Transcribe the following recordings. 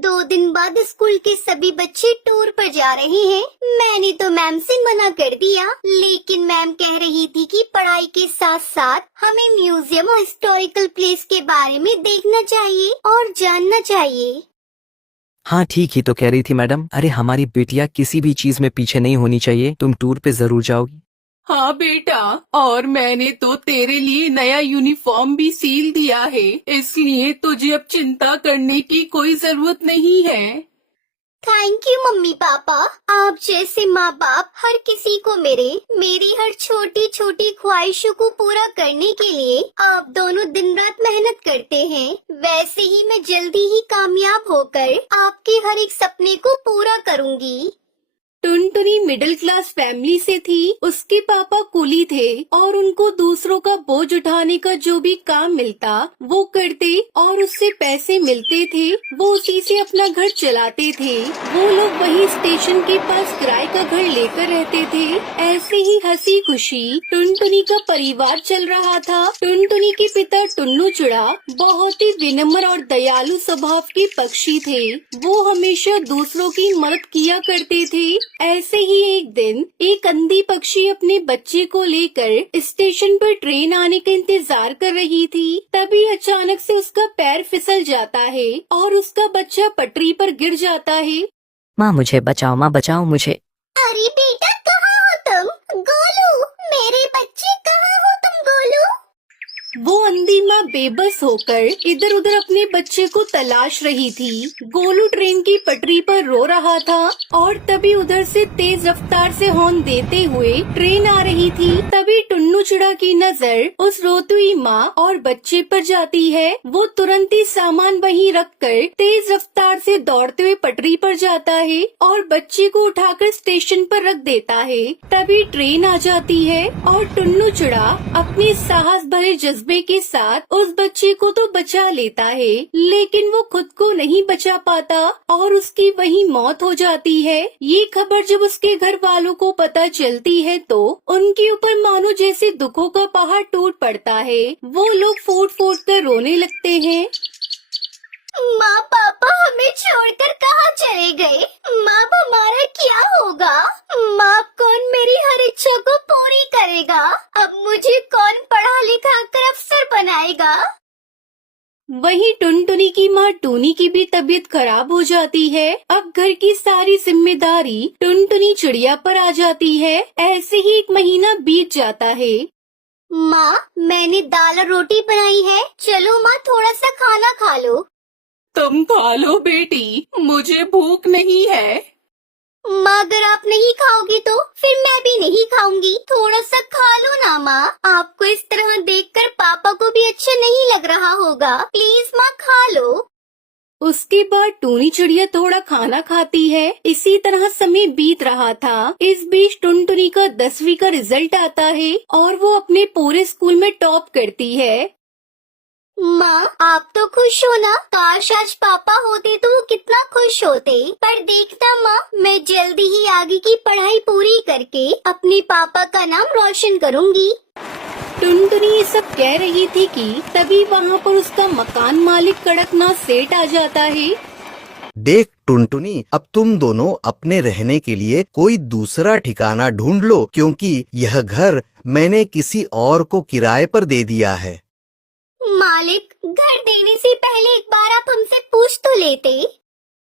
2 दिन बाद स्कूल के सभी बच्चे टूर पर जा रहे हैं। मैंने तो मैम से मना कर दिया, लेकिन मैम कह रही थी कि पढ़ाई के साथ साथ हमें म्यूजियम और हिस्टोरिकल प्लेस के बारे में देखना चाहिए और जानना चाहिए। हाँ ठीक ही तो कह रही थी मैडम। अरे हमारी बेटियां किसी भी चीज में पीछे नहीं होनी चाहिए। तुम टूर पे जरूर जाओगी। हाँ बेटा, और मैंने तो तेरे लिए नया यूनिफॉर्म भी सील दिया है, इसलिए तुझे अब चिंता करने की कोई जरूरत नहीं है। Thank you mummy papa. आप जैसे माँ बाप हर किसी को मेरी हर छोटी छोटी ख्वाहिशों को पूरा करने के लिए आप दोनों दिन रात मेहनत करते हैं। वैसे ही मैं जल्दी ही कामयाब होकर आपके हर एक सपने को पूरा करूँगी। टुनटुनी मिडिल क्लास फैमिली से थी। उसके पापा कुली थे और उनको दूसरों का बोझ उठाने का जो भी काम मिलता वो करते और उससे पैसे मिलते थे, वो उसी से अपना घर चलाते थे। वो लोग वही स्टेशन के पास किराए का घर लेकर रहते थे। ऐसे ही हंसी खुशी टुनटुनी का परिवार चल रहा था। टुनटुनी के पिता टुन्नू चुड़ा बहुत ही विनम्र और दयालु स्वभाव के पक्षी थे। वो हमेशा दूसरों की मदद किया करते थे। ऐसे ही एक दिन एक अंधी पक्षी अपने बच्चे को लेकर स्टेशन पर ट्रेन आने का इंतजार कर रही थी। तभी अचानक से उसका पैर फिसल जाता है और उसका बच्चा पटरी पर गिर जाता है। माँ मुझे बचाओ, माँ बचाओ मुझे। अरे बेटा कहाँ हो तुम? गोलू, मेरे बच्चे कहाँ हो तुम गोलू? वो अंधी माँ बेबस होकर इधर उधर अपने बच्चे को तलाश रही थी। गोलू ट्रेन की पटरी पर रो रहा था और तभी उधर से तेज रफ्तार से हॉर्न देते हुए ट्रेन आ रही थी। तभी टुन्नू चिड़ा की नजर उस रोती हुई माँ और बच्चे पर जाती है। वो तुरंत ही सामान वहीं रखकर तेज रफ्तार से दौड़ते हुए पटरी पर जाता है और बच्चे को उठाकर स्टेशन पर रख देता है। तभी ट्रेन आ जाती है और टुन्नू चिड़ा अपने साहस भरे जज्बे के साथ उस बच्चे को तो बचा लेता है, लेकिन वो खुद को नहीं बचा पाता और उसकी वहीं मौत हो जाती है। ये खबर जब उसके घर वालों को पता चलती है तो उनके ऊपर मानो जैसे दुखों का पहाड़ टूट पड़ता है। वो लोग फूट फूट कर रोने लगते हैं। माँ पापा हमें छोड़कर कहाँ चले गए? माँ हमारा क्या होगा? माँ कौन मेरी हर इच्छा को पूरी करेगा? अब मुझे कौन पढ़ा लिखा कर अफसर बनाएगा? वहीं टुनटुनी की माँ टूनी की भी तबीयत खराब हो जाती है। अब घर की सारी जिम्मेदारी टुनटुनी चिड़िया पर आ जाती है। ऐसे ही 1 महीना बीत जाता है। माँ मैंने दाल और रोटी बनाई है, चलो माँ थोड़ा सा खाना खा लो। तुम खा लो बेटी, मुझे भूख नहीं है। माँ अगर आप नहीं खाओगी तो फिर मैं भी नहीं खाऊंगी। थोड़ा सा खा लो ना माँ। आपको इस तरह देखकर पापा को भी अच्छा नहीं लग रहा होगा। प्लीज माँ खा लो। उसके बाद टूनी चिड़िया थोड़ा खाना खाती है। इसी तरह समय बीत रहा था। इस बीच टुनटुनी का 10वीं का रिजल्ट आता है और वो अपने पूरे स्कूल में टॉप करती है। माँ आप तो खुश हो ना? काश आज पापा होते तो वो कितना खुश होते। पर देखना माँ, मैं जल्दी ही आगे की पढ़ाई पूरी करके अपने पापा का नाम रोशन करूँगी। टुनटुनी ये सब कह रही थी कि तभी वहाँ पर उसका मकान मालिक कड़कनाथ सेठ आ जाता है। देख टुनटुनी, अब तुम दोनों अपने रहने के लिए कोई दूसरा ठिकाना ढूंढ लो, क्योंकि यह घर मैंने किसी और को किराए पर दे दिया है। मालिक, घर देने से पहले एक बार आप हमसे पूछ तो लेते।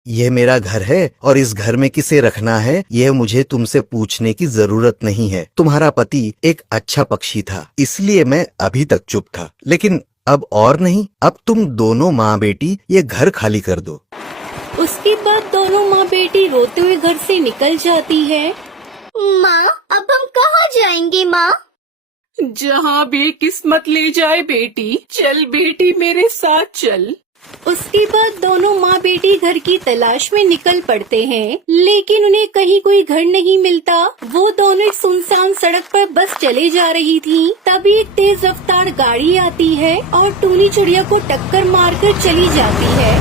यह मेरा घर है और इस घर में किसे रखना है यह मुझे तुमसे पूछने की जरूरत नहीं है। तुम्हारा पति एक अच्छा पक्षी था, इसलिए मैं अभी तक चुप था, लेकिन अब और नहीं। अब तुम दोनों माँ बेटी ये घर खाली कर दो। उसके बाद दोनों माँ बेटी रोते हुए घर से निकल जाती है। माँ अब हम कहाँ जाएंगे माँ? जहाँ भी किस्मत ले जाए बेटी। चल बेटी मेरे साथ चल। उसके बाद दोनों माँ बेटी घर की तलाश में निकल पड़ते हैं, लेकिन उन्हें कहीं कोई घर नहीं मिलता। वो दोनों एक सुनसान सड़क पर बस चले जा रही थी। तभी एक तेज रफ्तार गाड़ी आती है और टूनी चिड़िया को टक्कर मारकर चली जाती है।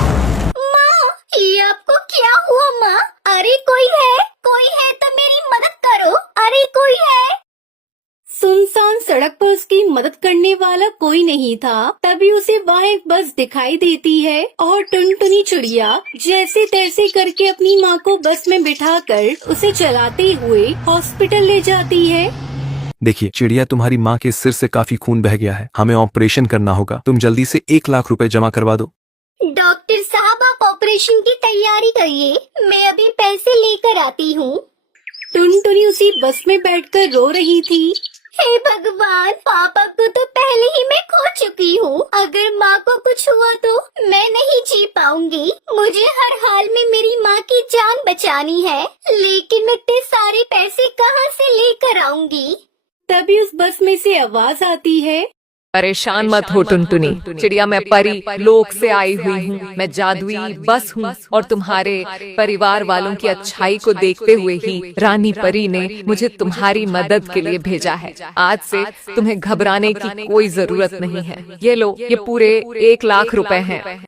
माँ ये आपको क्या हुआ माँ? अरे कोई है तो मेरी मदद करो। अरे कोई है। सुनसान सड़क पर उसकी मदद करने वाला कोई नहीं था। तभी उसे वहाँ एक बस दिखाई देती है और टुनटुनी चिड़िया जैसे तैसे करके अपनी माँ को बस में बिठाकर उसे चलाते हुए हॉस्पिटल ले जाती है। देखिए चिड़िया, तुम्हारी माँ के सिर से काफी खून बह गया है, हमें ऑपरेशन करना होगा, तुम जल्दी से 1 लाख रुपए जमा करवा दो। डॉक्टर साहब, आप ऑपरेशन की तैयारी करिए, मैं अभी पैसे लेकर आती हूँ। टुनटुनी उसी बस में बैठकर रो रही थी। हे भगवान, पापा को तो पहले ही मैं खो चुकी हूँ। अगर माँ को कुछ हुआ तो मैं नहीं जी पाऊंगी। मुझे हर हाल में मेरी माँ की जान बचानी है, लेकिन मैं इतने सारे पैसे कहाँ से लेकर आऊंगी? तभी उस बस में से आवाज आती है, परेशान मत हो टुनटुनी चिड़िया, मैं परी लोक से आई हुई हूँ। मैं जादुई बस हूँ और तुम्हारे परिवार वालों की अच्छाई को देखते हुए ही रानी परी ने मुझे तुम्हारी मदद के लिए भेजा है। आज से तुम्हें घबराने की कोई जरूरत नहीं है। ये लो, ये पूरे 1 लाख रुपए हैं।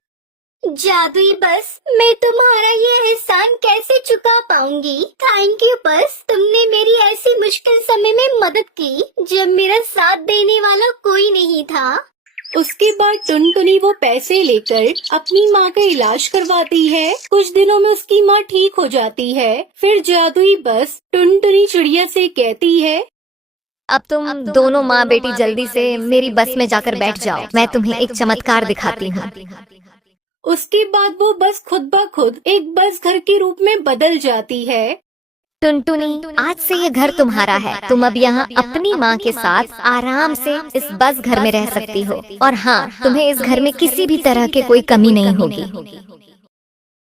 जादुई बस, मैं तुम्हारा ये एहसान कैसे चुका पाऊंगी? थैंक यू बस, तुमने मेरी ऐसी मुश्किल समय में मदद की जब मेरा साथ देने वाला कोई नहीं था। उसके बाद टुनटुनी वो पैसे लेकर अपनी माँ का इलाज करवाती है। कुछ दिनों में उसकी माँ ठीक हो जाती है। फिर जादुई बस टुनटुनी चिड़िया से कहती है, अब तुम दोनों माँ बेटी जल्दी से मेरी बस में जाकर बैठ जाओ, मैं तुम्हें एक चमत्कार दिखाती हूँ। उसके बाद वो बस खुद ब खुद एक बस घर के रूप में बदल जाती है। टुनटुनी, आज से ये घर तुम्हारा है। तुम अब यहाँ अपनी माँ के साथ आराम से इस बस घर में रह सकती हो। और हाँ, तुम्हें इस घर में किसी भी तरह की कोई कमी नहीं होगी।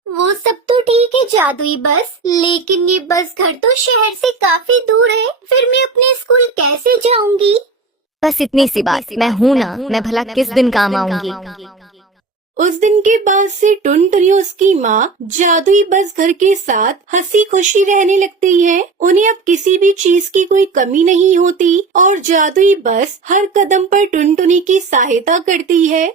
वो सब तो ठीक है जादुई बस, लेकिन ये बस घर तो शहर से काफी दूर है। फिर मैं अपने स्कूल कैसे जाऊंगी? बस इतनी सी बात, मैं हूँ ना, मैं भला किस दिन काम आऊंगी। उस दिन के बाद से टुनटुनी और उसकी माँ जादुई बस घर के साथ हंसी खुशी रहने लगती है। उन्हें अब किसी भी चीज की कोई कमी नहीं होती और जादुई बस हर कदम पर टुनटुनी की सहायता करती है।